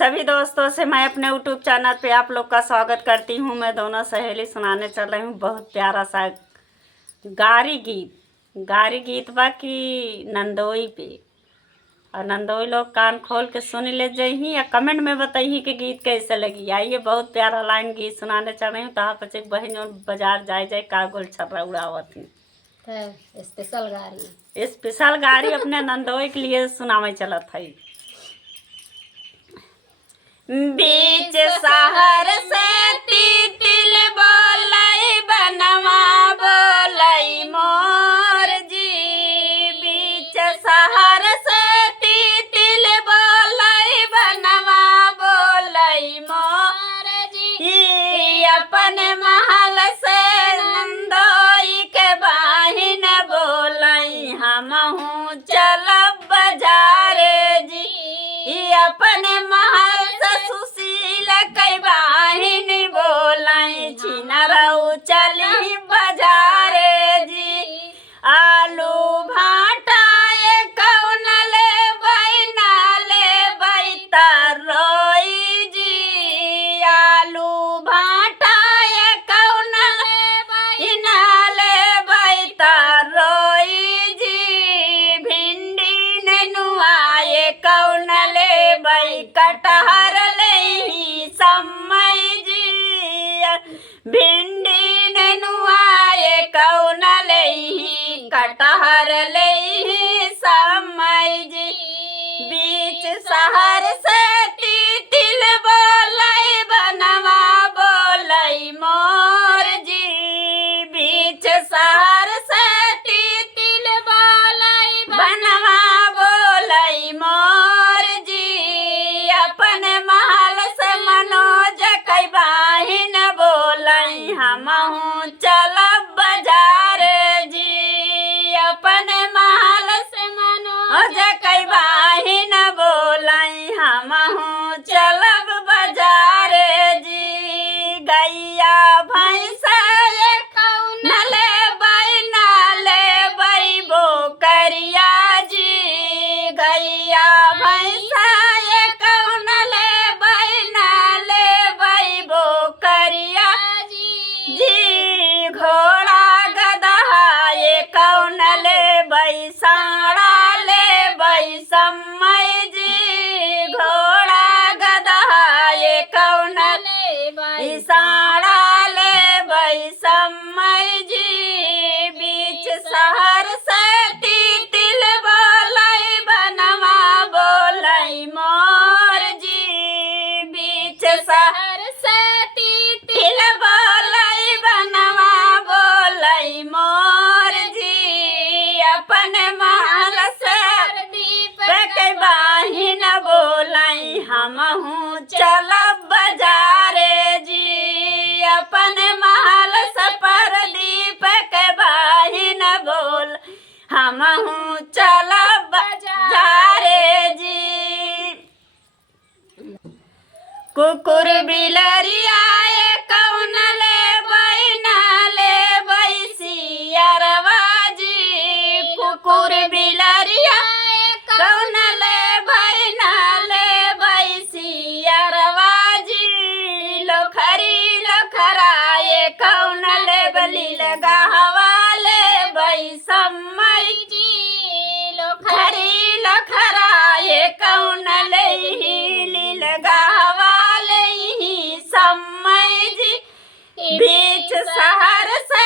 सभी दोस्तों से मैं अपने यूट्यूब चैनल पे आप लोग का स्वागत करती हूँ। मैं दोनों सहेली सुनाने चल रही हूँ बहुत प्यारा सा गारी गीत बा कि नंदोई पे। और नंदोई लोग कान खोल के सुन ले जही या कमेंट में बताइए कि गीत कैसे लगी। आइए, बहुत प्यारा लाइन गीत सुनाने चल रही हूँ। तहाँ पर एक बहन और बाजार जाए का गोल छर्रा उड़ावत स्पेशल गाड़ी अपने नंदोई के लिए सुनावे चलत है। बीच शहर से तिल बोलई बनवा बोलई मोर जी। बीच शहर से तिल बोलई बनवा बोलई मोर जी। अपन महल से नंदोई के बाहिन बोलई हमहू चलब बाजार जी। अपन महल कई बाहिन बोलाई छिनरऊ चली बाजार जी। आलू भाटा कौन ले बैना ले बैतरोई जी। आलू भाटा कौन ले बैना ले बैतरोई जी। भिंडी नेनुआए कौन ले बै कटहर समय जी। भिंडी नेनुआए कौन लेही कटहर लेही समय जी। बीच शहर से तिल बोलई बनवा बोलई मोर जी। बीच शहर से तिल बोलई बनवा बोलई मोर जी। अपन महल मनोज कई बाहिन बोलई हमहू चलब बाजार जी। अपन महल से मनोज कई बाहिन बोलई हमहू चलब बाजार जी। गैया भैंसा कौन लेबै ना लेबै बोकरिया जी। गैया भैंसा कौन जी। घोड़ा गदहा कौन लेबै साड़ा लेबै समय जी। घोड़ा गदहा कौन लेबै साड़ा लेबै समय जी। बीच शहर से तिल बोलई बनवा बोलई मोर जी। बीच शहर से तिल बोलई बनवा बोलई मोर जी। अपन महल से कई बाहिन बोलई हमहू चलब बाजार जी। अपन महल से परदीप के बाहिन बोल हमहू चलब बाजार जी। कुकुर बिलरिया कौन लेबै ना लेबै सियरवा जी। कुकुर बिलरिया कौन लेबै ना लेबै सियरवा जी। लोखराए कौन लेबली लगहवा लेबै समय जी। लोखराए कौन लेही लगहवा लेही समय जी। बीच शहर से